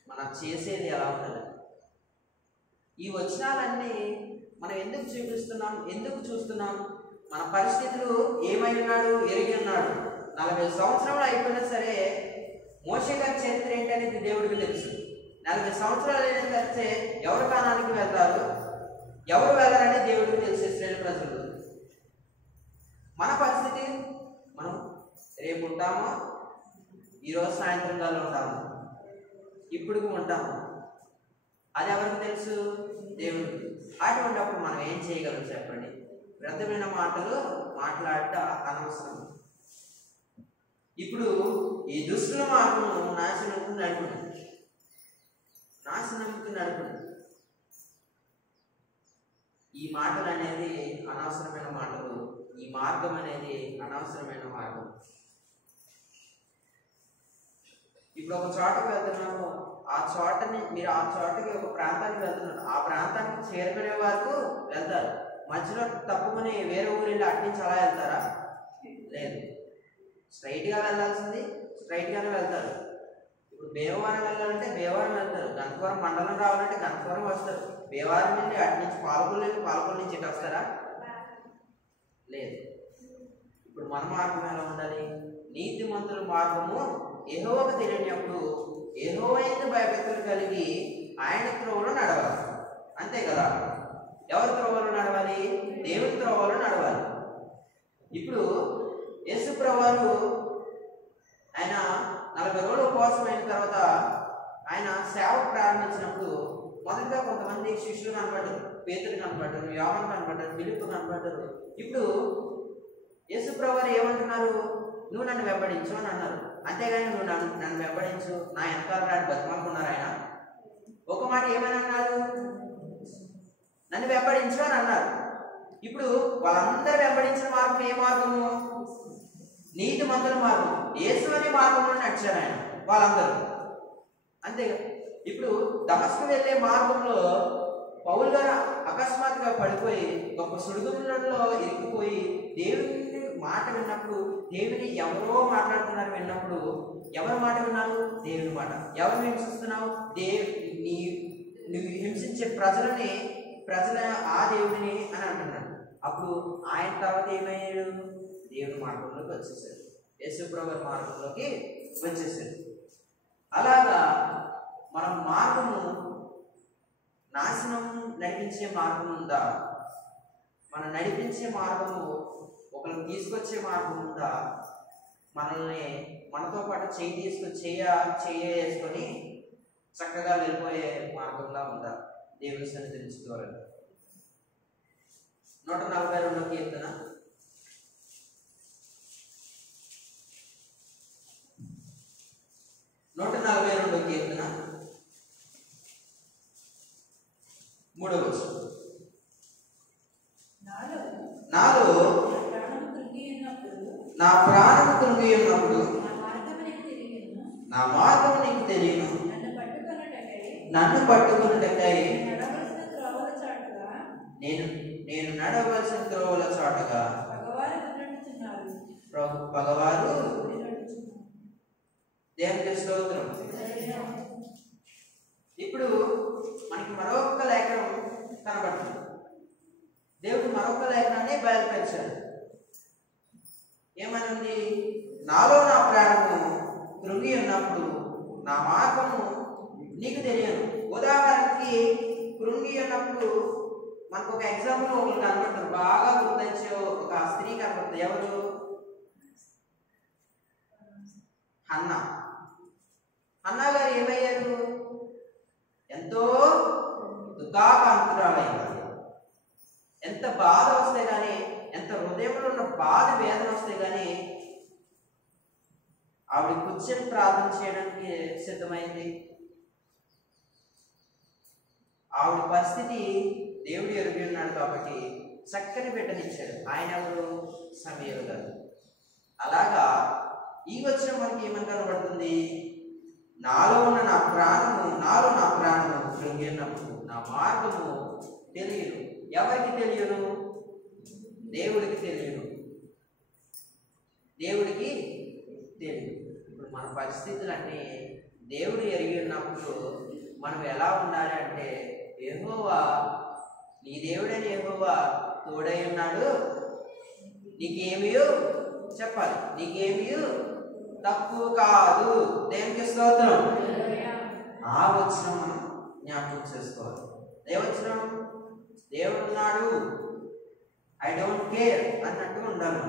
మనం చేసేది ఎలా ఉండాలి. ఈ వచనాలన్నీ మనం ఎందుకు చూపిస్తున్నాం, ఎందుకు చూస్తున్నాం? మన పరిస్థితులు ఏమై ఉన్నాడు? ఎరిగి ఉన్నాడు. 40 సంవత్సరాలు అయిపోయినా సరే మోషే గారి చరిత్ర ఏంటనేది దేవుడికి తెలుసు. 40 సంవత్సరాలు అయిన తర్వాత ఎవరు కానానికి వెళ్తారు, ఎవరు వెళ్ళారని దేవుడికి తెలుసు. ఇశ్రాయేలు ప్రజలు. మన పరిస్థితి, మనం రేపు ఉంటామో, ఈరోజు సాయంత్రం కాలం ఉంటాము, ఇప్పుడు ఉంటాము, అది ఎవరికి తెలుసు? దేవుడికి. అటువంటిప్పుడు మనం ఏం చేయగలం చెప్పండి? వ్యర్థమైన మాటలు మాట్లాడట అనవసరం. ఇప్పుడు ఈ దుష్టుల మార్గము నాశనంకు నడుపుతుంది, నాశనంకు నడుపుతుంది. ఈ మాటలు అనేది అనవసరమైన మాటలు, ఈ మార్గం అనేది అనవసరమైన మార్గం. ఇప్పుడు ఒక చోటకి వెళ్తున్నాము, ఆ చోటని మీరు ఆ చోటకి ఒక ప్రాంతానికి వెళ్తున్నారు, ఆ ప్రాంతానికి చేరుకునే వరకు వెళ్తారు. మధ్యలో తప్పుకుని వేరే ఊరు వెళ్ళి అటు నుంచి అలా వెళ్తారా? లేదు, స్ట్రైట్గా వెళ్ళాల్సింది స్ట్రైట్గానే వెళ్తారు. ఇప్పుడు భీమవరం వెళ్ళాలంటే భీమవరం వెళ్తారు, గణపవరం మండలం రావాలంటే గణపవరం వస్తారు. భీమవరం వెళ్ళి అటు నుంచి పాలకొల్లు వెళ్ళి పాలకొల్లు నుంచి ఇటు వస్తారా? లేదు. ఇప్పుడు మన మార్గం ఎలా ఉండాలి? నీతిమంతుల మార్గము యెహోవాకు తెలియనప్పుడు యెహోవాయందు భయభక్తులు కలిగి ఆయన త్రోవలో నడవాలి. అంతే కదా? ఎవరి త్రోవలో నడవాలి? దేవుని త్రోవలో నడవాలి. ఇప్పుడు యేసు ప్రభువు ఆయన 40 రోజులు ఉపవాసం అయిన తర్వాత ఆయన సేవ ప్రారంభించినప్పుడు మొదటిగా కొంతమంది శిష్యులు కనపడ్డారు, పేతురు కనపడ్డారు, యోహాను కనపడ్డారు, ఫిలిప్పు కనపడ్డారు. ఇప్పుడు యేసు ప్రభువు ఏమంటున్నారు? నువ్వు నన్ను వెంబడించు అని అన్నారు. అంతేగాని నువ్వు నన్ను వెంబడించు, నా వెనకాల రాని బతిమాలకున్నారు. ఆయన ఒక మాట ఏమని అన్నారు? నన్ను వెంబడించు అని అన్నారు. ఇప్పుడు వాళ్ళందరూ వెంబడించిన మార్గం ఏ మార్గము? నీతిమంతుల మార్గం, యేసు అనే మార్గంలో నడిచారు ఆయన వాళ్ళందరూ. అంతే. ఇప్పుడు దమస్కు వెళ్ళే మార్గంలో పౌలు గారు అకస్మాత్తుగా పడిపోయి గొప్ప సుడిగుండంలో ఇరుక్కుపోయి దేవుని మాట విన్నప్పుడు, దేవుని ఎవరో మాట్లాడుతున్నారు విన్నప్పుడు, ఎవరి మాట విన్నారు? దేవుని మాట. ఎవరు హింసిస్తున్నావు? నువ్వు హింసించే ప్రజల ఆ దేవుడిని అని అంటున్నాడు. అప్పుడు ఆయన తర్వాత ఏమయ్యాడు? దేవుని మార్గంలోకి వచ్చేసాడు, యేసు ప్రభువు మార్గంలోకి వచ్చేసాడు. అలాగా మన మార్గము నాశనం నడిపించే మార్గం ఉందా? మనం నడిపించే మార్గము ఒకరిని తీసుకొచ్చే మార్గం ఉందా? మనల్ని మనతో పాటు చేయి తీసుకొని వేసుకొని చక్కగా వెళ్ళిపోయే మార్గంగా ఉందా? దేవుని సన్నిధి నుంచి దూరంగా. 142వ కీర్తన 142వ కీర్తన 3వ వచనం. నాలో నా ప్రాణము కృంగి ఉన్నప్పుడు నా మార్గము నీకు తెలియను. నన్ను పట్టుకొనుటకై నేను నడవలసిన త్రోవల చాటుగా పగవారు. దేవునికి స్తోత్రం. ఇప్పుడు మనకి మరొక లేఖనం కనబడుతుంది. దేవుడు మరొక లేఖనాన్ని బయలుపరిచాడు. ఏమనుంది? నాలో నా ప్రాణము కృంగి ఉన్నప్పుడు నా మార్గము నీకు తెలియను. ఉదాహరణకి కృంగి ఉన్నప్పుడు మనకు ఒక ఎగ్జాంపుల్ ఒకరు కనబడతారు, బాగా గుర్తించే ఒక స్త్రీ కనబడుతుంది. ఎవరు? హన్నా గారు ఏమయ్యారు? ఎంతో దుఃఖాకాంతురాలయ్యారు. ఎంత బాధ వస్తే కానీ, ఎంత హృదయంలో ఉన్న బాధ వేదన వస్తే కానీ ఆవిడ కూర్చొని ప్రార్థన చేయడానికి సిద్ధమైంది. ఆవిడ పరిస్థితి దేవుడు ఎరిగి ఉన్నాడు కాబట్టి చక్కని బిడ్డనిచ్చాడు. ఆయన ఎవరు? సమూయేలు గారు. అలాగా ఈ వచ్చిన మనకి ఏమని కనబడుతుంది? నాలో నా ప్రాణము కృంగినప్పుడు నా మార్గము తెలియను. ఎవరికి తెలియను? దేవుడికి తెలియను. దేవుడికి తెలియదు. ఇప్పుడు మన పరిస్థితులన్నీ దేవుడు ఎరిగి ఉన్నప్పుడు మనం ఎలా ఉండాలి అంటే, యెహోవా నీ దేవుడైన యెహోవా తోడై ఉన్నాడు, నీకేమియో చెప్పాలి, నీకేమియో తక్కువ కాదు. దేవునికి స్తోత్రం. ఆ వచనం మనం జ్ఞాపకం చేసుకోవాలి. దేవచనం దేవుడు ఉన్నాడు, ఐ డోంట్ కేర్ అన్నట్టు ఉండాలి.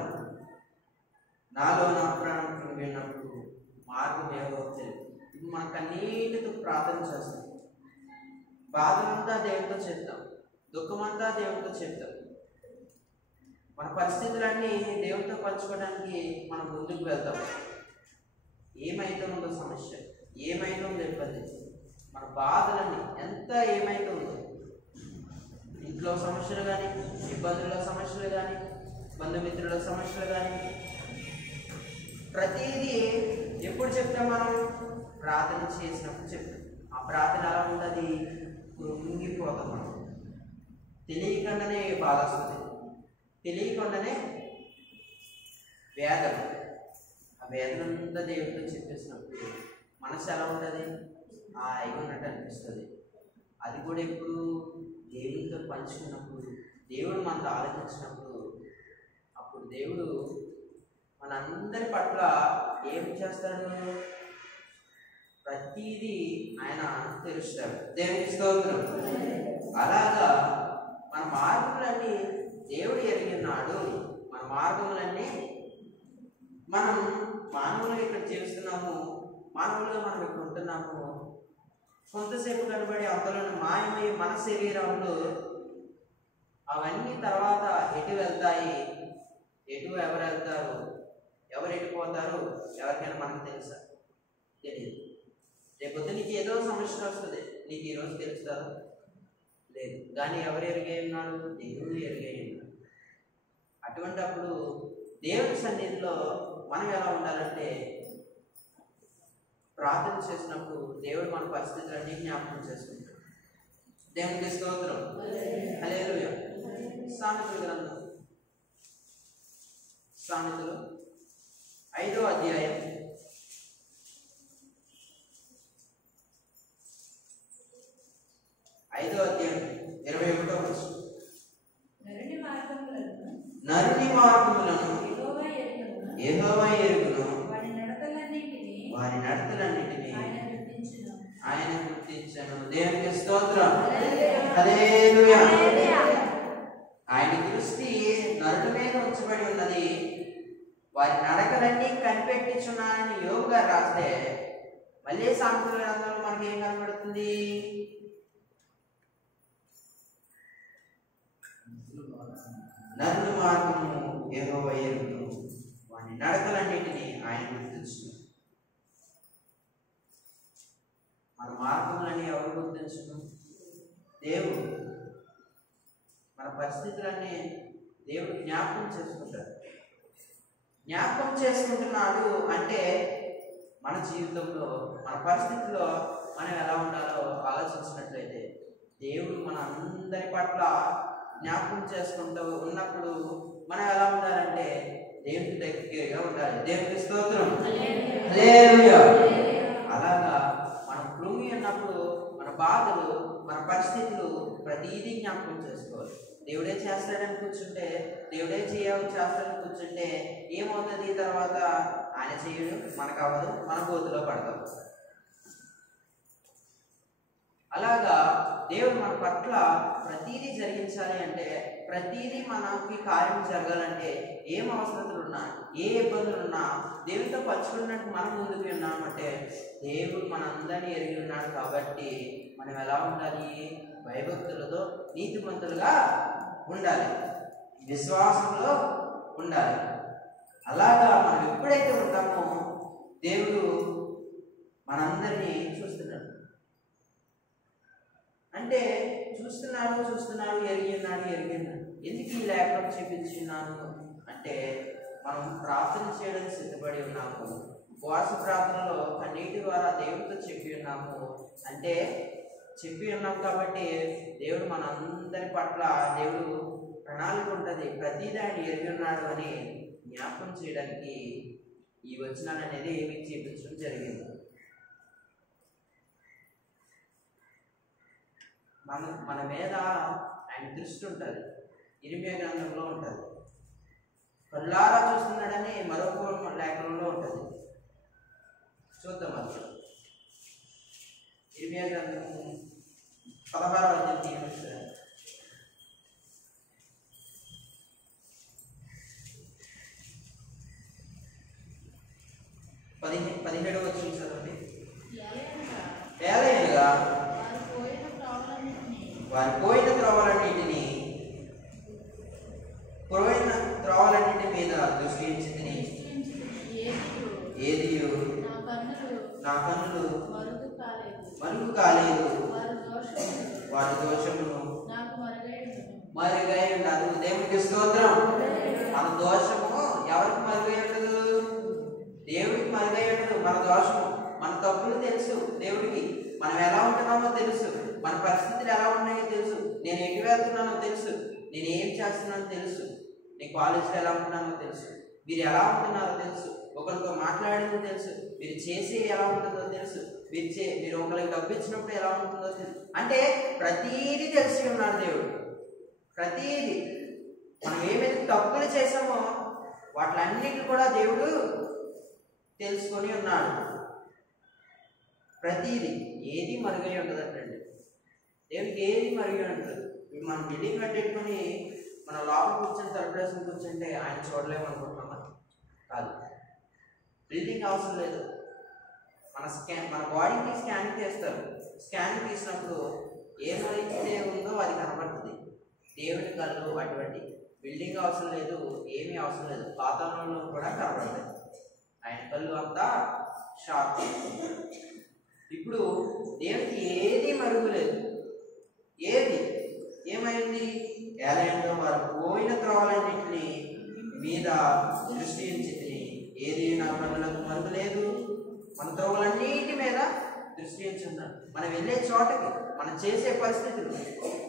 నాలో నా ప్రాణం విన్నప్పుడు మార్గం ఏవో తెలియదు. ఇప్పుడు మనకు అన్నిటితో ప్రార్థన చేస్తాం. బాధలంతా దేవుడితో చెప్తాం, దుఃఖమంతా దేవుడితో చెప్తాం. మన పరిస్థితులన్నీ దేవుడితో పంచుకోవడానికి మనం ముందుకు వెళ్తాం. ఏమైతే ఉందో సమస్య, ఏమైతే ఉందో ఇబ్బంది, మన బాధలన్నీ ఎంత ఏమైతే ఉందో, ఇంట్లో సమస్యలు కానీ, ఇబ్బందుల సమస్యలు కానీ, బంధుమిత్రుల సమస్యలు కానీ, ప్రతిదీ ఎప్పుడు చెప్తాం? మనం ప్రార్థన చేసినప్పుడు చెప్తాం. ఆ ప్రార్థన ఎలా ఉంటుంది? కృంగిపోతాం. మనం తెలియకుండానే బాధ వస్తుంది, తెలియకుండానే వేదన. ఆ వేదన అంతా దేవుడితో చెప్పేసినప్పుడు మనసు ఎలా ఉంటుంది? హాయిగా ఉన్నట్టు అనిపిస్తుంది. అది కూడా ఎప్పుడు దేవుడితో పంచుకున్నప్పుడు, దేవుడు మనతో ఆలోచించినప్పుడు, అప్పుడు దేవుడు మనందరి పట్ల ఏం చేస్తాడు? ప్రతిదీ ఆయన తెలుస్తాడు. దేవునికి స్తోత్రం. అలాగా మన మార్గములన్నీ దేవుడు ఎరిగినాడు. మన మార్గములన్నీ మనం మానవులుగా ఇక్కడ జీవిస్తున్నాము, మానవులుగా మనం ఇక్కడ ఉంటున్నాము. కొంతసేపు కనబడి అంతలోనే మాయమై మన శరీరంలో అవన్నీ తర్వాత ఎటు వెళ్తాయి, ఎవరు వెళ్తారు, ఎవరు ఎటుపోతారు ఎవరికైనా మనకు తెలుసా? తెలియదు. రేపొద్దు నీకు ఏదో సమస్య వస్తుంది, నీకు ఈరోజు తెలుస్తుందా? లేదు. కానీ ఎవరు ఎరిగే ఉన్నాడు? దేవుడు ఎరిగే ఉన్నాడు. అటువంటి అప్పుడు దేవుడి సన్నిధిలో మనం ఎలా ఉండాలంటే, ప్రార్థన చేసినప్పుడు దేవుడు మన పరిస్థితులన్నీ జ్ఞాపకం చేసుకుంటాడు. దేవునికి స్తోత్రం. హల్లెలూయా. సామెతల గ్రంథం, సామెతలు 5వ అధ్యాయం 21వ వచనం. నరుని మార్గములను యెహోవా ఎరుగును, హల్లెలూయా. ఆయన దృష్టి నరుల మీద ఉంచబడి ఉన్నది, వారి నడకలన్నీ కనిపెట్టించున్నానని యోబు గారు రాస్తే, మళ్ళీ సామెతల గ్రంథంలో మనకి ఏం కనబడుతుంది? నరుల మార్గము యెహోవా ఎరుగును, వారి నడకలన్నిటినీ ఆయన గుర్తించును. మన మార్గములని ఎవరు గుర్తించును? దేవుడు. మన పరిస్థితులన్నీ దేవుడు జ్ఞాపకం చేసుకుంటాడు. జ్ఞాపకం చేసుకుంటున్నాడు అంటే మన జీవితంలో, మన పరిస్థితిలో మనం ఎలా ఉండాలో ఆలోచించినట్లయితే, దేవుడు మన అందరి పట్ల జ్ఞాపకం చేసుకుంటూ ఉన్నప్పుడు మనం ఎలా ఉండాలంటే దేవుడి దగ్గరగా ఉండాలి. దేవుడికి స్తోత్రం. హల్లెలూయా. అలాగా మనం కృంగి ఉన్నప్పుడు మన బాధలు, మన పరిస్థితులు ప్రతిదీ జ్ఞాపకం చేసుకోవాలి. దేవుడే చేస్తాడని కూర్చుంటే, దేవుడే చేస్తాడని కూర్చుంటే ఏమవుతుంది? తర్వాత ఆయన చేయడు, మనకు అవ్వదు, మన గోతులో పడతాం. అలాగా దేవుడు మన పట్ల ప్రతిదీ జరిగించాలి అంటే, ప్రతిదీ మనకి కార్యం జరగాలంటే ఏం అవసరతలు ఉన్నా, ఏ ఇబ్బందులు ఉన్నా దేవుడితో పంచుకున్నట్టు మనం ముందుకు ఉన్నామంటే, దేవుడు మనందరినీ ఎరిగి ఉన్నాడు. కాబట్టి మనం ఎలా ఉండాలి? భయభక్తులతో నీతిమంతులుగా ఉండాలి, విశ్వాసంలో ఉండాలి. అలాగా మనం ఎప్పుడైతే ఉంటామో దేవుడు మనందరినీ చూస్తున్నాడు. అంటే చూస్తున్నాడు, ఎరిగి ఉన్నాడు. ఎందుకు ఈ లేఖనం చూపించున్నాను అంటే, మనం ప్రార్థన చేయడానికి సిద్ధపడి ఉన్నాము. ఉపవాస ప్రార్థనలో కన్నీటి ద్వారా దేవుడితో చెప్పి ఉన్నాము. అంటే చెప్పి ఉన్నాం కాబట్టి దేవుడు మన అందరి పట్ల దేవుడు ప్రణాళిక ఉంటుంది. ప్రతిదీ ఆయన ఎరిగి ఉన్నాడు అని జ్ఞాపకం చేయడానికి ఈ వచనాలు అనేది మీకు చూపించడం జరిగింది. మన మీద ఆయన దృష్టి ఉంటుంది. ఇర్మియా గ్రంథంలో ఉంటుంది. కళ్ళారా చూస్తున్నాడని మరొక లేఖనంలో ఉంటుంది. చూద్దాం. అది ఇర్మియా గ్రంథము 16వ అధ్యాయం 17వ వచనం చదవండి. ఏలయనగా వారి పోయిన త్రోవలన్నిటిని మీద దృష్టి ఉంచితిని. ఏదియు నా కన్నులు మరుగు కాలేదు, వారి దోషమును మరుగై ఉండదు. దేవునికి స్తోత్రం. మన దోషము ఎవరికి మరుగై ఉండదు? దేవుడికి మరుగై ఉండదు. మన దోషము, మన తప్పులు తెలుసు దేవుడికి. మనం ఎలా ఉంటున్నామో తెలుసు, మన పరిస్థితులు ఎలా ఉన్నాయో తెలుసు, నేను ఎటు వెళ్తున్నానో తెలుసు, నేను ఏం చేస్తున్నానో తెలుసు, నేను కాలేజీలో ఎలా ఉంటున్నానో తెలుసు, మీరు ఎలా ఉంటున్నారో తెలుసు, ఒకరితో మాట్లాడేది తెలుసు, మీరు చేసే ఎలా ఉంటుందో తెలుసు, మీరు ఒకరికి డబ్బు ఇచ్చినప్పుడు ఎలా ఉంటుందో తెలుసు. అంటే ప్రతీది తెలిసి ఉన్నాడు దేవుడు. ప్రతీది మనం ఏమైతే తప్పులు చేసామో వాటిలన్నిటి కూడా దేవుడు తెలుసుకొని ఉన్నాడు. ప్రతీది ఏది మరుగై ఉండదంటండి. దేవుడికి ఏది మరుగై ఉంటుంది. ఇప్పుడు మనం బిల్డింగ్ కట్టేసుకొని మన లోపల కూర్చొని తలుపులేసుకుని కూర్చుంటే ఆయన చూడలేము అనుకుంటున్నామా? కాదు. బిల్డింగ్ అవసరం లేదు. మన బాడీకి స్కానింగ్ చేస్తారు. స్కానింగ్ తీసినప్పుడు ఏమైతే ఉందో అది కనబడుతుంది. దేవుడి కళ్ళు అటువంటి. బిల్డింగ్ అవసరం లేదు, ఏమీ అవసరం లేదు, వాతావరణంలో కూడా కనబడతాయి. ఆయన కళ్ళు అంతా షార్ప్. ఇప్పుడు దేవుడికి ఏది మరుగులేదు. ఏది ఏమైంది? ఏలయంలో వారు పోయిన త్రోవలన్నింటినీ మీద దృష్టి ఉంచితిని. ఏది నా కన్నులకు మరుగులేదు. మన త్రోవలన్నిటి మీద దృష్టి ఉంచున్నాడు. మనం వెళ్ళే చోటకి, మనం చేసే పరిస్థితులు,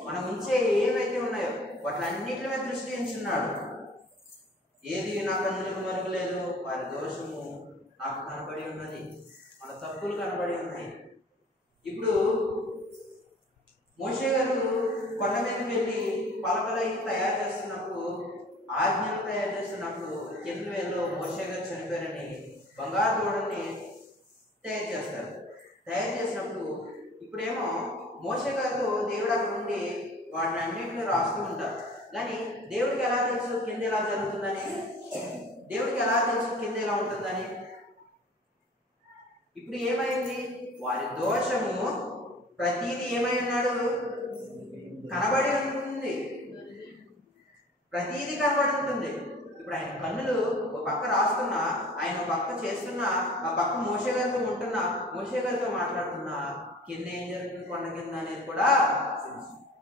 మనం ఉంచే ఏవైతే ఉన్నాయో వాటిలన్నిటి మీద దృష్టి ఉంచున్నాడు. ఏది నా కన్నులకు మరుగులేదు, వారి దోషము నాకు కనబడి ఉన్నది, మన తప్పులు కనబడి ఉన్నాయి. ఇప్పుడు మోషే గారు కొండ మీదకి వెళ్ళి పలకలై తయారు చేస్తున్నప్పుడు, ఆజ్ఞలు తయారు చేస్తున్నప్పుడు, కింద వేలో మోషే గారు చనిపోయారని బంగారు దూడని తయారు చేస్తారు. తయారు చేసినప్పుడు ఇప్పుడేమో మోషే గారితో దేవుడు అక్కడ ఉండి వాటిని అన్నింటినీ రాస్తూ ఉంటారు. కానీ దేవుడికి ఎలా తెలుసు కింద ఎలా జరుగుతుందని? దేవుడికి ఎలా తెలుసు కింద ఎలా ఉంటుందని? ఇప్పుడు ఏమైంది? వారి దోషము ప్రతిదీ ఏమై ఉన్నాడు? కనబడి ఉంటుంది. ప్రతిదీ కనబడి ఉంటుంది. ఇప్పుడు ఆయన కన్నులు ఒక పక్క రాస్తున్నా, ఆయన ఒక పక్క చేస్తున్నా, ఆ పక్క మోషే గారితో ఉంటున్నా, మోషే గారితో మాట్లాడుతున్నా, కింద ఏం జరుగుతుంది కొండ కింద అనేది కూడా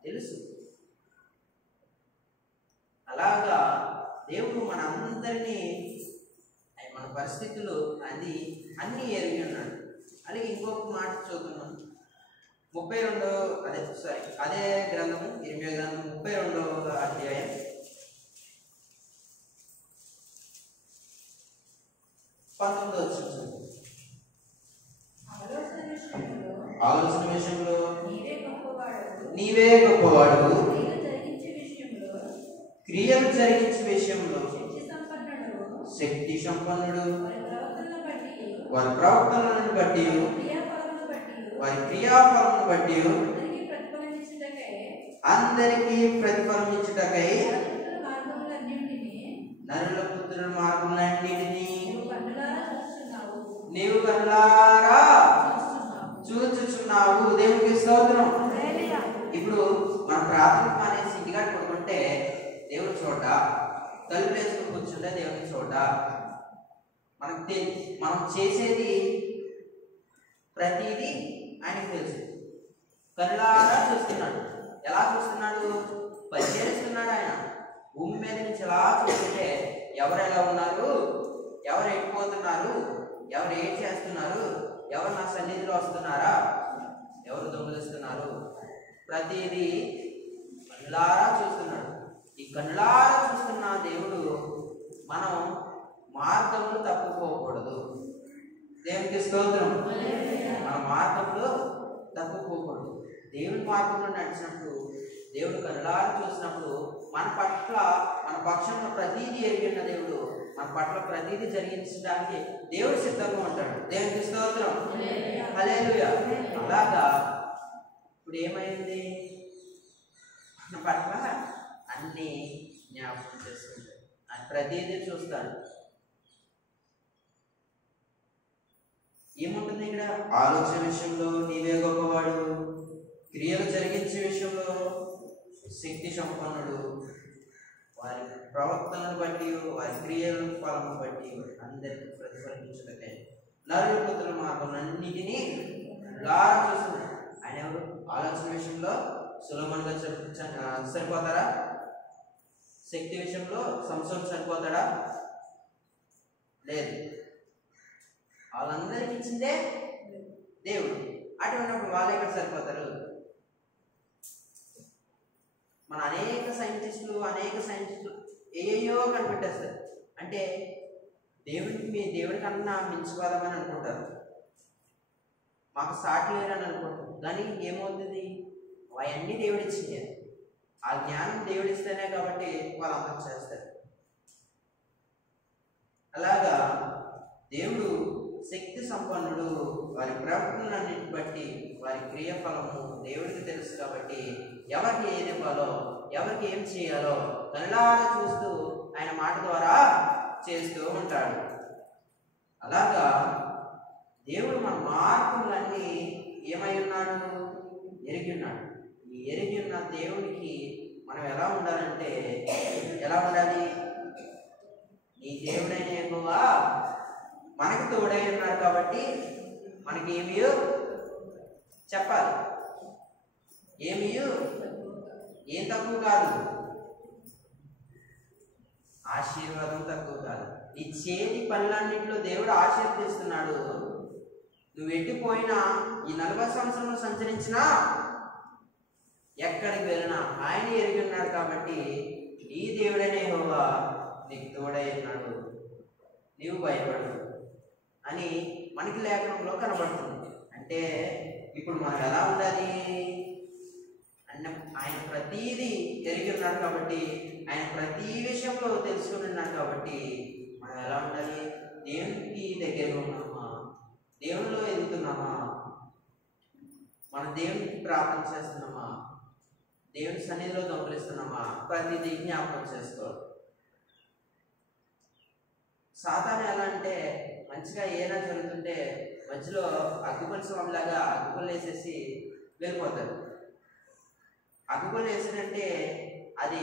తెలుసు. అలాగా దేవుడు మనందరినీ మన పరిస్థితులు అన్నీ ఎరిగి ఉన్నాడు. అలాగే ఇంకొక మాట చూద్దాం. 32 అదే గ్రంథము ఇర్మియా గ్రంథం 32వ అధ్యాయం 19వ వచనం. ఆలోచన విషయంలో నీవే గొప్పవాడు, క్రియలు జరిగించే విషయంలో శక్తి సంపన్నుడు, వారి ప్రవర్తనలను బట్టి వారి క్రియాఫలమును బట్టి అందరికీ ప్రతిఫలం ఇచ్చుటకై నరుల పుత్రుల మార్గములన్నిటినీ నీవు కన్నులారా చూచుచున్నావు. దేవునికి స్తోత్రం. ఇప్పుడు మన ప్రాథమిక మానేసి ఇంటిగా కొడుకుంటే దేవుని చోట, తలుపు వేసుకుని కూర్చుంటే దేవుని చోట, మనం చేసేది ప్రతిదీ ఆయనకు తెలుసు. కళ్ళారా చూస్తున్నాడు. ఎలా చూస్తున్నాడు? పరిశీలిస్తున్నాడు. ఆయన భూమి మీద నుంచి ఎలా చూస్తుంటే ఎవరు ఎలా ఉన్నారు, ఎవరు ఎక్కిపోతున్నారు, ఎవరు ఏం చేస్తున్నారు, ఎవరు నా సన్నిధిలో వస్తున్నారా, ఎవరు దొంగిలిస్తున్నారు, ప్రతిదీ కళ్ళారా చూస్తున్నాడు. ఈ కళ్ళారా చూస్తున్న దేవుడు మనం మార్గంలో తప్పుకోకూడదు. దేవునికి స్తోత్రం. మన మార్గంలో తప్పుకోకూడదు. దేవుని మార్గంలో నడిచినప్పుడు, దేవుడు కళ్ళారా చూసినప్పుడు మన పక్షంలో ప్రతిదీ ఎరిగిన దేవుడు మన పట్ల ప్రతిదీ జరిగించడానికి దేవుడు సిద్ధంగా ఉంటాడు. దేవునికి స్తోత్రం. హల్లెలూయా. అలాగా ఇప్పుడు ఏమైంది? మన పట్ల అన్ని జ్ఞాపకం చేసుకుంటాడు. ఆయన ప్రతిదీ చూస్తాడు. ఏముంటుంది ఇక్కడ? ఆలోచన విషయంలో నీవే గొప్పవాడు, క్రియలు జరిగించే విషయంలో శక్తి సంపన్నుడు, వారి ప్రవర్తనను బట్టి వారి క్రియల ఫలము బట్టి అందరికి ప్రతిఫలించుటకై నరుల పుత్రుల మార్గములన్నిటినీ లారా చూస్తున్నాడు. ఆయన ఎవరు? ఆలోచన విషయంలో సులభంగా సరిపోతారా? శక్తి విషయంలో సంసోను సరిపోతాడా? లేదు. వాళ్ళందరికీ ఇచ్చిందే దేవుడు. అటువంటిప్పుడు వాళ్ళు ఎక్కడ సరిపోతారు? మన అనేక సైంటిస్టులు ఏయో కనిపెట్టేస్తారు. అంటే దేవుడి కన్నా మించిపోదామని అనుకుంటారు, మాకు సాటి లేరని అనుకుంటారు. కానీ ఏమవుతుంది? అవన్నీ దేవుడిచ్చింది. ఆ జ్ఞానం దేవుడిస్తేనే కాబట్టి వాళ్ళందరూ చేస్తారు. అలాగా దేవుడు శక్తి సంపన్నుడు. వారి ప్రవర్తనలన్నింటిని బట్టి వారి క్రియఫలము దేవుడికి తెలుసు. కాబట్టి ఎవరికి ఏది ఇవ్వాలో, ఎవరికి ఏం చేయాలో కళ్ళారా చూస్తూ ఆయన మాట ద్వారా చేస్తూ ఉంటాడు. అలాగా దేవుడు మన మార్పులన్నీ ఏమై ఉన్నాడు? ఎరిగి ఉన్నాడు. ఈ ఎరిగి ఉన్న దేవుడికి మనం ఎలా ఉండాలంటే, ఎలా ఉండాలి? నీ దేవుడైన యెహోవా మనకి తోడై ఉన్నాడు కాబట్టి మనకి ఏమియో చెప్పాలి. ఏం తక్కువ కాదు, ఆశీర్వాదం తక్కువ కాదు. నీ చేతి పనులన్నింటిలో దేవుడు ఆశీర్వదిస్తున్నాడు. నువ్వు ఎట్టిపోయినా ఈ 40 సంవత్సరంలో సంచరించినా ఎక్కడికి వెళ్ళినా ఆయన ఎరిగి ఉన్నాడు. కాబట్టి ఈ దేవుడనే యెహోవా నీకు తోడై ఉన్నాడు, నీవు భయపడు అని మనకి లేఖనంలో కనబడుతుంది. అంటే ఇప్పుడు మనం ఎలా ఉండాలి అంటే, ఆయన ప్రతీదీ ఎరిగి ఉన్నాడు కాబట్టి, ఆయన ప్రతి విషయంలో తెలుసుకుని ఉన్నాడు కాబట్టి మనం ఎలా ఉండాలి? దేవునికి దగ్గరగా ఉన్నామా? దేవునిలో ఎదుగుతున్నామా? మన దేవునికి ప్రార్థన చేస్తున్నామా, దేవుని సన్నిధిలో దొంగలిస్తున్నామా, ప్రతిదీ జ్ఞాపకం చేసుకోవాలి. సాతాను ఎలా అంటే మంచిగా ఏదైనా జరుగుతుంటే మధ్యలో అగ్గిపుల్ల స్వామిలాగా అగ్గిపుల్ల వేసేసి వెళ్ళిపోతాడు. అగ్గిపుల్ల వేసినంటే అది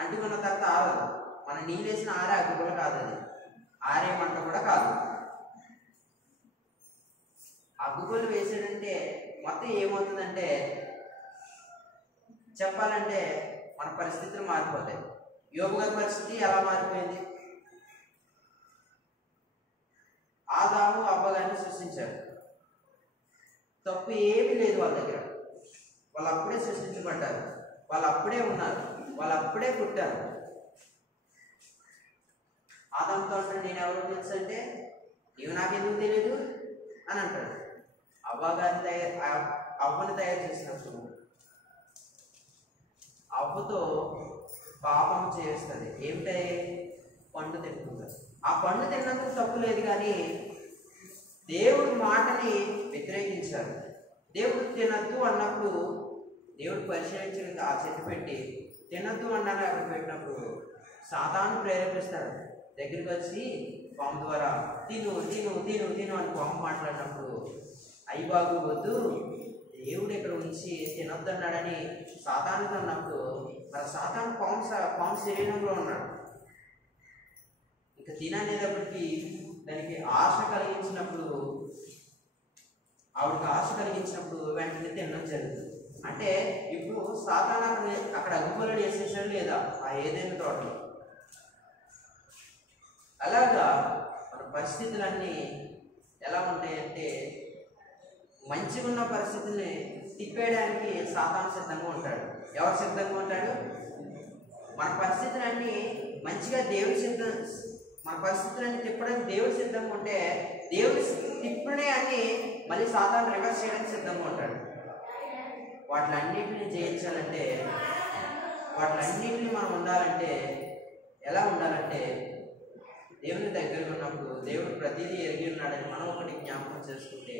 అంటుకున్న తర్వాత ఆరదు. మన నీళ్ళు వేసిన ఆరే అగ్గిపుల్ల కాదు, అది ఆరే మంట కూడా కాదు. అగ్గిపుల్ల వేసాడంటే మొత్తం ఏమవుతుందంటే చెప్పాలంటే మన పరిస్థితులు మారిపోతాయి. యోబు గారి పరిస్థితి ఎలా మారిపోయింది? ఆదాము అవ్వగారిని సృష్టించారు, తప్పు ఏమీ లేదు వాళ్ళ దగ్గర. వాళ్ళు అప్పుడే సృష్టించబడ్డారు, వాళ్ళు అప్పుడే ఉన్నారు, వాళ్ళు అప్పుడే పుట్టారు. ఆదాముతో అంటాడు, నేను ఎవరో తెలుసు అంటే నీవు నాకెందుకు తెలియదు అని అంటాడు. అవ్వగారిని అవ్వని తయారు చేసినప్పుడు అవ్వతో పాపం చేస్తుంది. ఏమిటై? పండు తింటుంది. ఆ పండు తిన్నందుకు తప్పు లేదు, కానీ దేవుడి మాటని వ్యతిరేకించారు. దేవుడు తినద్దు అన్నప్పుడు దేవుడు పరిశీలించడానికి ఆ చెట్టు పెట్టి తినద్దు అన్నాను అక్కడ పెట్టినప్పుడు సాతాను ప్రేరేపిస్తాడు. దగ్గరికి వచ్చి పాము ద్వారా తిను తిను తిను తిను అని పాము మాట్లాడినప్పుడు అయ్యి బాబు వద్దు, దేవుడు ఇక్కడ ఉంచి తినొద్దు అన్నాడని సాతానుతో అన్నప్పుడు మరి సాతాను పాము శరీరంలో ఉన్నాడు. ఇక తిననేటప్పటికీ దానికి ఆశ కలిగించినప్పుడు, ఆవిడకి ఆశ కలిగించినప్పుడు వెంటనే తినడం జరుగుతుంది. అంటే ఇప్పుడు సాతాను అక్కడ అగ్గిపుల్లలు వేసేసాడు లేదా ఆ ఏదైనా తోటలో. అలాగా మన పరిస్థితులన్నీ ఎలా ఉంటాయంటే మంచిగా ఉన్న పరిస్థితుల్ని తిప్పేయడానికి సాతాను సిద్ధంగా ఉంటాడు. ఎవరు సిద్ధంగా ఉంటాడు? మన పరిస్థితులన్నీ మంచిగా మన పరిస్థితులన్నీ తిప్పడానికి దేవుడు సిద్ధంగా ఉంటే దేవుడు తిప్పునే అన్ని మళ్ళీ సాతాను రివర్స్ చేయడానికి సిద్ధంగా ఉంటాడు. వాటిలన్నింటినీ జయించాలంటే, వాటిలన్నింటినీ మనం ఉండాలంటే ఎలా ఉండాలంటే దేవుని దగ్గర ఉన్నప్పుడు దేవుడు ప్రతిదీ ఎరిగి ఉన్నాడని మనం ఒకటి జ్ఞాపకం చేసుకుంటే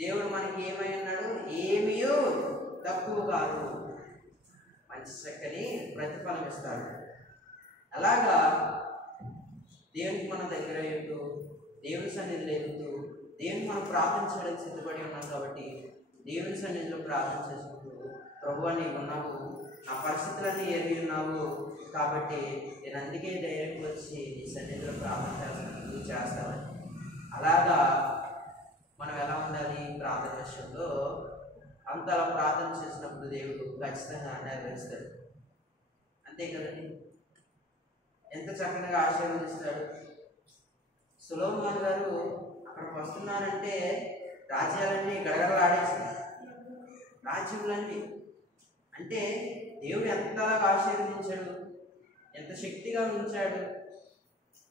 దేవుడు మనకి ఏమై ఉన్నాడు? ఏమీయో తక్కువ కాదు, మంచి చక్కని ప్రతిఫలం ఇస్తాడు. అలాగా దేవునికి మన దగ్గర ఎదుగుతూ దేవుని సన్నిధిలో ఎదుగుతూ దేవుని మనం ప్రార్థన చేయడానికి సిద్ధపడి ఉన్నాం. కాబట్టి దేవుని సన్నిధిలో ప్రార్థన చేసుకుంటూ ప్రభువా నీవు ఉన్నావు, నా పరిస్థితులన్నీ ఎరిగి ఉన్నావు, కాబట్టి నేను అందుకే ధైర్యంగా వచ్చి నీ సన్నిధిలో ప్రార్థన చేస్తాను, నువ్వు చేస్తావని. అలాగా మనం ఎలా ఉండాలి ప్రార్థన విషయంలో? అంతలా ప్రార్థన చేసినప్పుడు దేవుడు ఖచ్చితంగా నెరవేరుస్తాడు. అంతే కదండి. ఎంత చక్కగా ఆశీర్వదిస్తాడు. సొలొమోను గారు అక్కడికి వస్తున్నారంటే రాజ్యాలన్నీ గడగడలాడేస్తాయి, రాజ్యములన్నీ. అంటే దేవుడు ఎంతలాగా ఆశీర్వదించాడు, ఎంత శక్తిగా ఉంచాడు.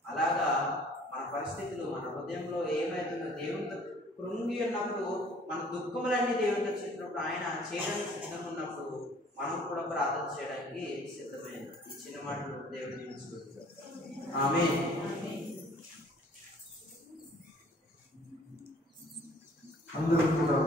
అలాగా మన పరిస్థితులు, మన హృదయంలో ఏమవుతుందో దేవుడితో కృంగి ఉన్నప్పుడు, మన దుఃఖములన్నీ దేవుడితో చెప్పినప్పుడు, ఆయన చేయడానికి సిద్ధంగా ఉన్నప్పుడు మనం కూడా ప్రార్థన చేయడానికి సిద్ధమైన ఈ చిన్న మాటలు దేవుడు తీసుకుంటారు. ఆమేన్. అందరూ కూడా